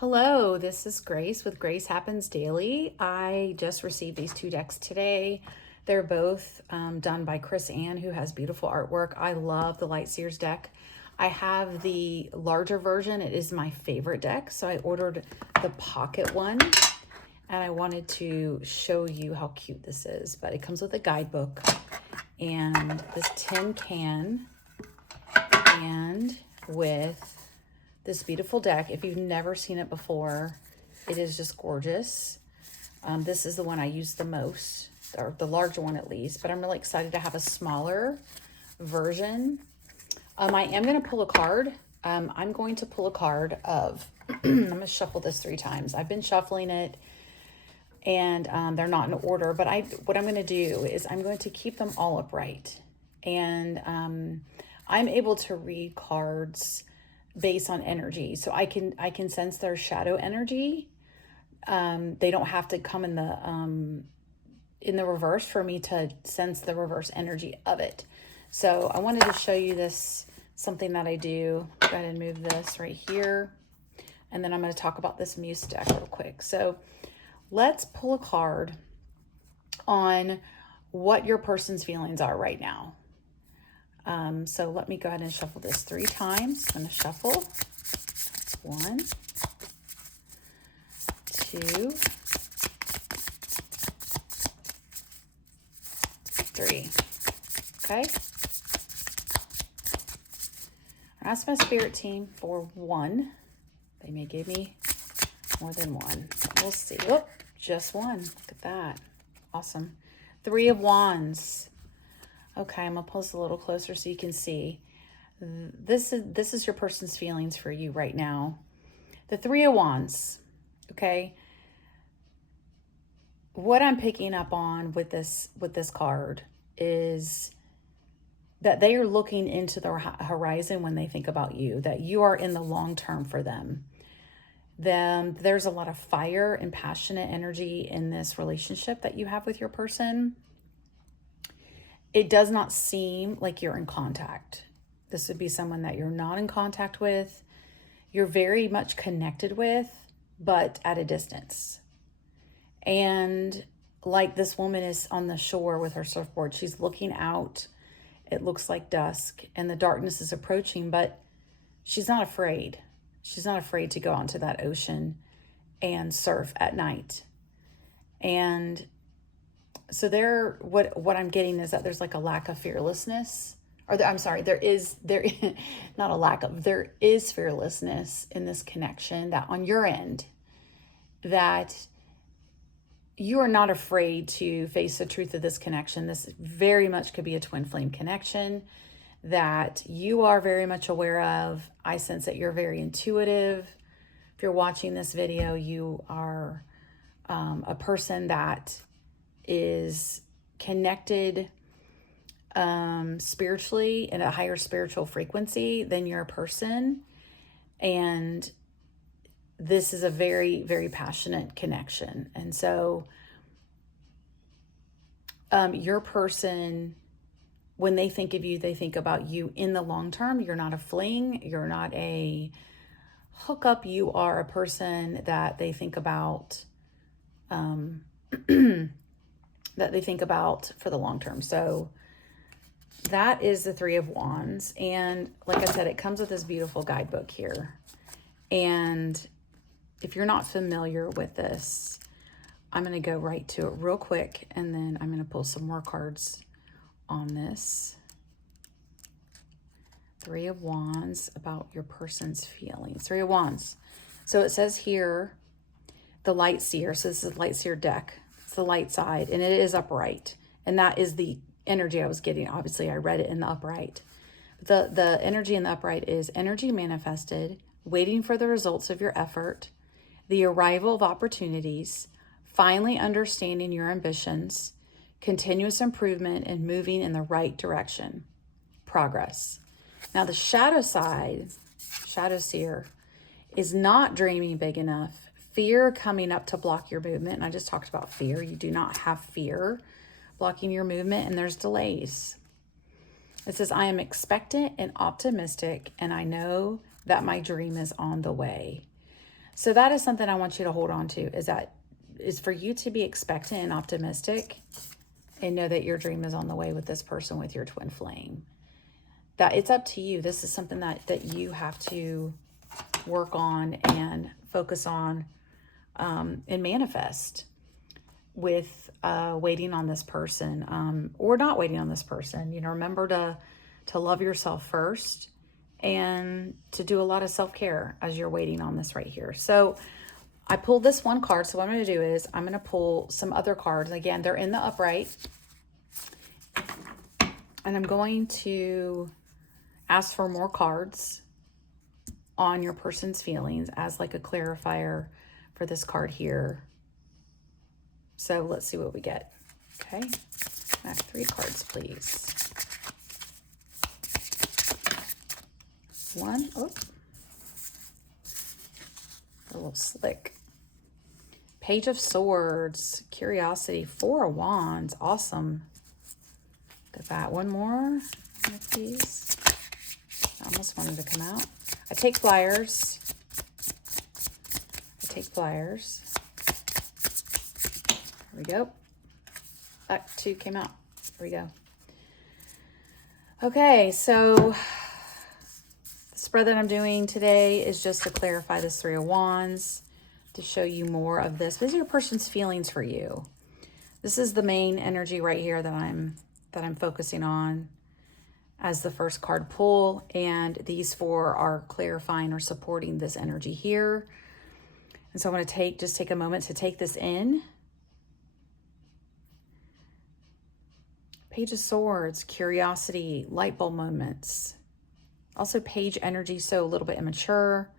Hello, this is Grace with Grace Happens Daily. I just received these two decks today. They're both done by Ann, who has beautiful artwork. I love the Light Seers deck. I have the larger version. It is my favorite deck, so I ordered the pocket one, and I wanted to show you how cute this is. But it comes with a guidebook and this tin can, and with this beautiful deck. If you've never seen it before, it is just gorgeous. This is the one I use the most, or the larger one at least, but I'm really excited to have a smaller version. I am going to pull a card. I'm going to pull a card of, I'm going to shuffle this 3 times. I've been shuffling it, and they're not in order, but what I'm going to do is I'm going to keep them all upright. And I'm able to read cards based on energy. So I can sense their shadow energy. They don't have to come in the reverse for me to sense the reverse energy of it. So I wanted to show you this, something that I do. Go ahead and move this right here. And then I'm going to talk about this Muse deck real quick. So let's pull a card on what your person's feelings are right now. So let me go ahead and shuffle this 3 times. I'm going to shuffle 1, 2, 3. Okay. I asked my spirit team for 1. They may give me more than 1. We'll see. Oh, just 1. Look at that. Awesome. 3 of Wands. Okay, I'm gonna pull this a little closer so you can see. This is your person's feelings for you right now. The 3 of Wands. Okay. What I'm picking up on with this card is that they are looking into the horizon when they think about you, that you are in the long term for them. There's a lot of fire and passionate energy in this relationship that you have with your person. It does not seem like you're in contact. This would be someone that you're not in contact with. You're very much connected with, but at a distance. And like this woman is on the shore with her surfboard, she's looking out. It looks like dusk and the darkness is approaching, but she's not afraid. She's not afraid to go out into that ocean and surf at night. And so what I'm getting is that there's like a lack of fearlessness, there is not a lack of, there is fearlessness in this connection, that on your end, that you are not afraid to face the truth of this connection. This very much could be a twin flame connection that you are very much aware of. I sense that you're very intuitive. If you're watching this video, you are a person that is connected spiritually in a higher spiritual frequency than your person. And this is a very, very passionate connection. And so your person, when they think of you, they think about you in the long term. You're not a fling. You're not a hookup. You are a person that they think about that they think about for the long term. So that is the 3 of Wands. And like I said, it comes with this beautiful guidebook here. And if you're not familiar with this, I'm going to go right to it real quick. And then I'm going to pull some more cards on this. 3 of Wands, about your person's feelings. 3 of Wands. So it says here, the Light Seer. So this is the Light Seer deck. It's the light side, and it is upright. And that is the energy I was getting. Obviously, I read it in the upright. The energy in the upright is energy manifested, waiting for the results of your effort, the arrival of opportunities, finally understanding your ambitions, continuous improvement, and moving in the right direction. Progress. Now, the shadow side, Shadow Seer, is not dreaming big enough. Fear coming up to block your movement. And I just talked about fear. You do not have fear blocking your movement, and there's delays. It says, I am expectant and optimistic, and I know that my dream is on the way. So that is something I want you to hold on to, is for you to be expectant and optimistic and know that your dream is on the way with this person, with your twin flame. That it's up to you. This is something that you have to work on and focus on and manifest with waiting on this person or not waiting on this person. You know, remember to love yourself first and to do a lot of self-care as you're waiting on this right here. So I pulled this one card. So what I'm going to do is I'm going to pull some other cards. Again, they're in the upright. And I'm going to ask for more cards on your person's feelings as like a clarifier for this card here. So let's see what we get. Okay. I have 3 cards, please. One. Oh. A little slick. Page of Swords. Curiosity. 4 of Wands. Awesome. Look at that. One more, please. I almost wanted to come out. I take flyers. There we go. Back 2 came out. There we go. Okay, so the spread that I'm doing today is just to clarify this 3 of Wands, to show you more of this. These are your person's feelings for you. This is the main energy right here that I'm focusing on as the first card pull, and these 4 are clarifying or supporting this energy here. And so I want to just take a moment to take this in. Page of Swords, curiosity, light bulb moments. Also page energy, so a little bit immature.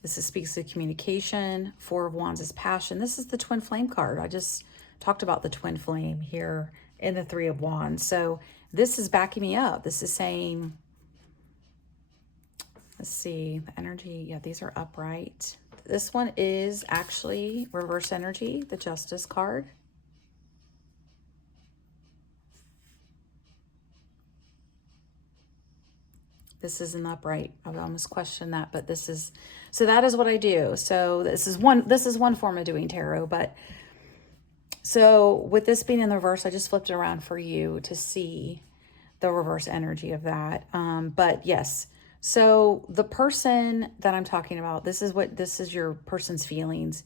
This speaks to communication. 4 of Wands is passion. This is the twin flame card. I just talked about the twin flame here in the 3 of Wands. So this is backing me up. This is saying, let's see, the energy. Yeah, these are upright. This one is actually reverse energy, the Justice card. This is an upright. I would almost question that, but this is, so that is what I do. So this is one form of doing tarot, but so with this being in the reverse, I just flipped it around for you to see the reverse energy of that. But yes, so the person that I'm talking about, this is your person's feelings.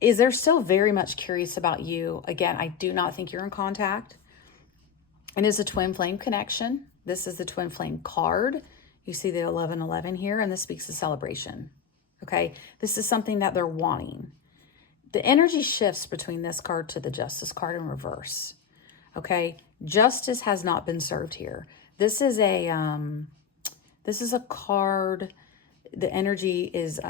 Is they're still very much curious about you. Again, I do not think you're in contact. It is a twin flame connection. This is the twin flame card. You see the 1111 here, and this speaks to celebration. Okay, this is something that they're wanting. The energy shifts between this card to the Justice card in reverse. Okay, justice has not been served here. This is a card. The energy is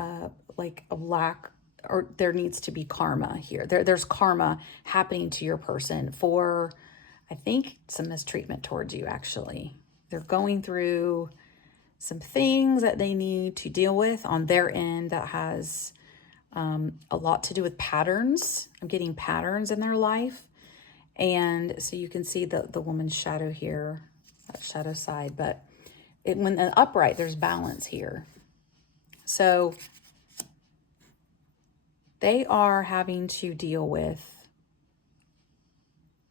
like a lack, or there needs to be karma here. There's karma happening to your person for, I think, some mistreatment towards you. Actually, they're going through some things that they need to deal with on their end that has a lot to do with patterns. I'm getting patterns in their life. And so you can see the woman's shadow here, that shadow side. But when upright, there's balance here. So they are having to deal with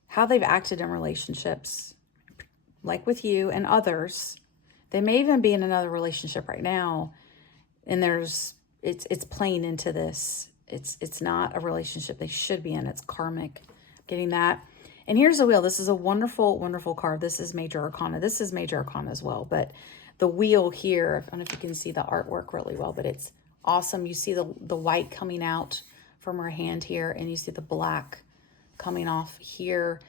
how they've acted in relationships, like with you and others. They may even be in another relationship right now, and it's playing into this. It's not a relationship they should be in. It's karmic. Getting that. And here's the wheel. This is a wonderful, wonderful card. This is Major Arcana. This is Major Arcana as well. But the wheel here, I don't know if you can see the artwork really well, but it's awesome. You see the white coming out from her hand here, and you see the black coming off here.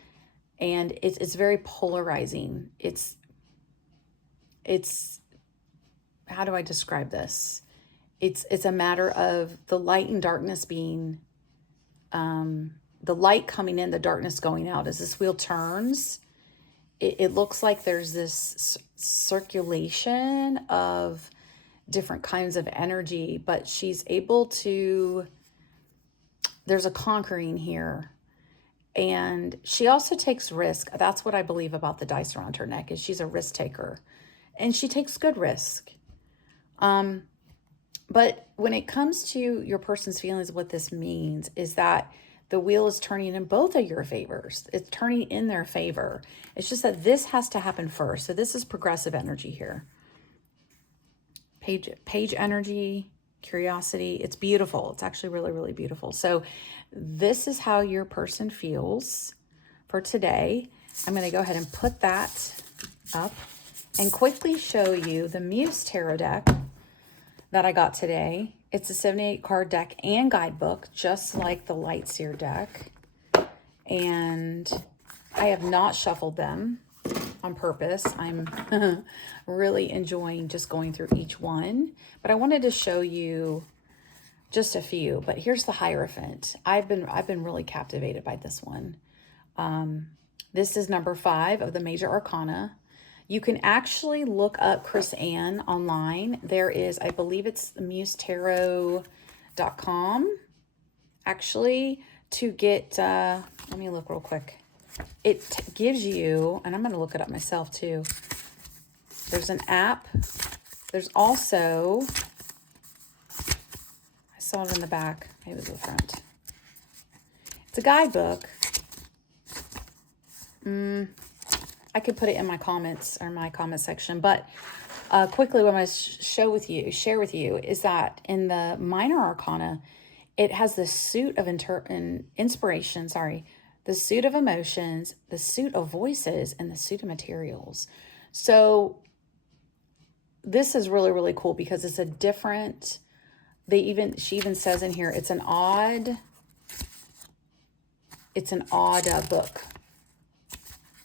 And it's very polarizing. It's how do I describe this? It's a matter of the light and darkness being, the light coming in, the darkness going out. As this wheel turns, it looks like there's this circulation of different kinds of energy, but she's able to, there's a conquering here. And she also takes risk. That's what I believe about the dice around her neck, is she's a risk taker. And she takes good risk. But when it comes to your person's feelings, what this means is that the wheel is turning in both of your favors. It's turning in their favor. It's just that this has to happen first. So this is progressive energy here. Page energy, curiosity. It's beautiful. It's actually really, really beautiful. So this is how your person feels for today. I'm going to go ahead and put that up and quickly show you the Muse Tarot deck that I got today. It's a 78 card deck and guidebook, just like the Light Seer deck. And I have not shuffled them on purpose. I'm really enjoying just going through each one, but I wanted to show you just a few. But here's the Hierophant. I've been really captivated by this one. This is number 5 of the Major Arcana. You can actually look up Chris Ann online. There is, I believe it's musetarot.com, actually, to get, let me look real quick. It gives you, and I'm going to look it up myself too. There's an app. There's also, I saw it in the back. Maybe it was the front. It's a guidebook. I could put it in my comments or my comment section, but quickly what I'm going to share with you is that in the Minor Arcana, it has the suit of inspiration, the suit of emotions, the suit of voices, and the suit of materials. So this is really, really cool because it's a different, she even says in here, it's an odd book.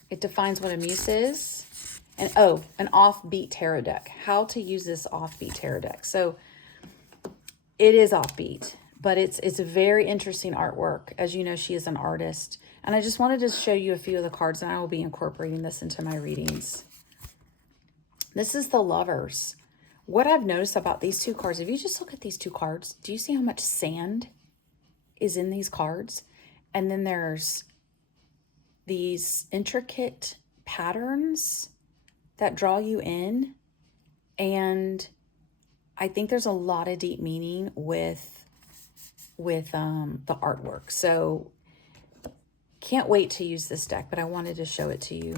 It defines what a muse is. And an offbeat tarot deck. How to use this offbeat tarot deck. So it is offbeat, but it's a very interesting artwork. As you know, she is an artist. And I just wanted to show you a few of the cards, and I will be incorporating this into my readings. This is the Lovers. What I've noticed about these two cards, if you just look at these two cards, do you see how much sand is in these cards? And then there's these intricate patterns that draw you in. And I think there's a lot of deep meaning with the artwork. So can't wait to use this deck, but I wanted to show it to you.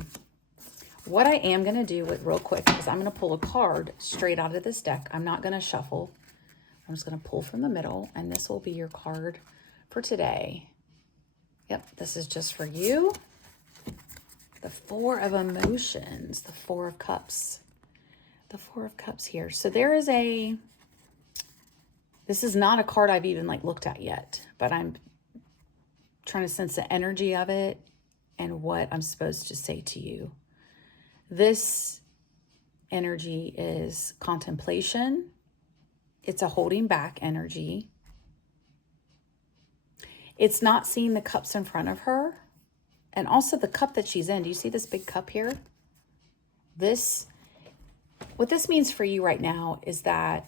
What I am going to do real quick is I'm going to pull a card straight out of this deck. I'm not going to shuffle. I'm just going to pull from the middle, and this will be your card for today. Yep, this is just for you. The Four of Emotions, the Four of Cups. The Four of Cups here. So there is this is not a card I've even looked at yet, but I'm trying to sense the energy of it and what I'm supposed to say to you. This energy is contemplation. It's a holding back energy. It's not seeing the cups in front of her. And also the cup that she's in. Do you see this big cup here? What this means for you right now is that,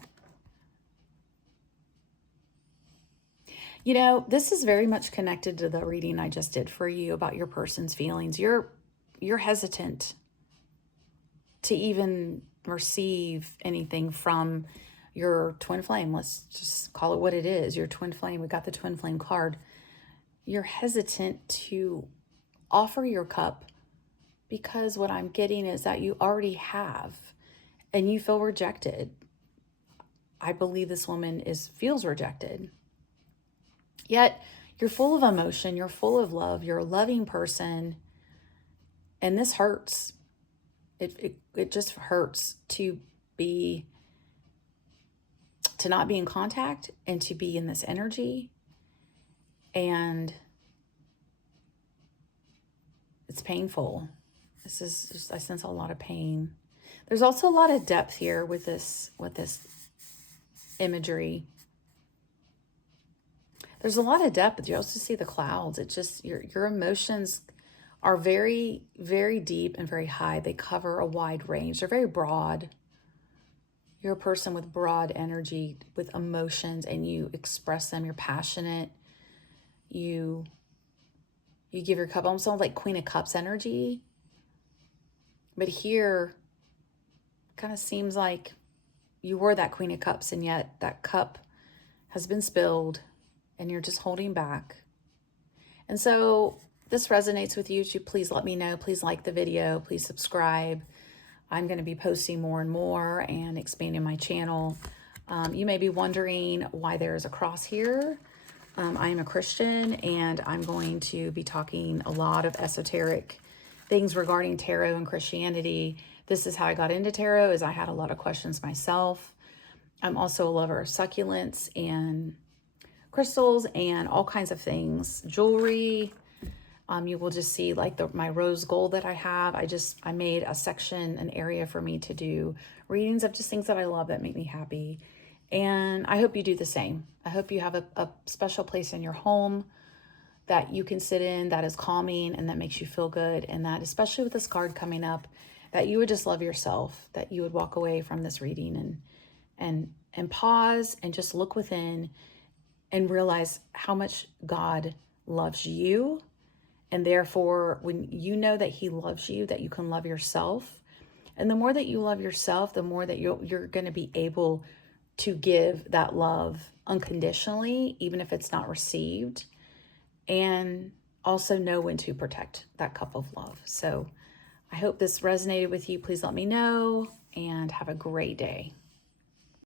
this is very much connected to the reading I just did for you about your person's feelings. You're hesitant to even receive anything from your twin flame. Let's just call it what it is. Your twin flame. We got the twin flame card. You're hesitant to offer your cup because what I'm getting is that you already have and you feel rejected. I believe this woman feels rejected. Yet you're full of emotion, you're full of love, you're a loving person, and this hurts. It just hurts to not be in contact and to be in this energy. And it's painful. I sense a lot of pain. There's also a lot of depth here with this imagery. There's a lot of depth, but you also see the clouds. It's just your emotions are very, very deep and very high. They cover a wide range. They're very broad. You're a person with broad energy, with emotions, and you express them. You're passionate. You give your cup, almost like Queen of Cups energy. But here, kind of seems like you were that Queen of Cups, and yet that cup has been spilled and you're just holding back. And so this resonates with you, please let me know. Please like the video. Please subscribe. I'm going to be posting more and more and expanding my channel. You may be wondering why there's a cross here. I am a Christian, and I'm going to be talking a lot of esoteric things regarding tarot and Christianity. This is how I got into tarot, is I had a lot of questions myself. I'm also a lover of succulents and crystals and all kinds of things, jewelry. You will just see like my rose gold that I have. I made a section, an area for me to do readings of just things that I love that make me happy. And I hope you do the same. I hope you have a special place in your home that you can sit in that is calming and that makes you feel good. And that, especially with this card coming up, that you would just love yourself, that you would walk away from this reading and pause and just look within and realize how much God loves you. And therefore, when you know that he loves you, that you can love yourself. And the more that you love yourself, the more that you're going to be able to give that love unconditionally, even if it's not received. And also know when to protect that cup of love. So I hope this resonated with you. Please let me know, and have a great day.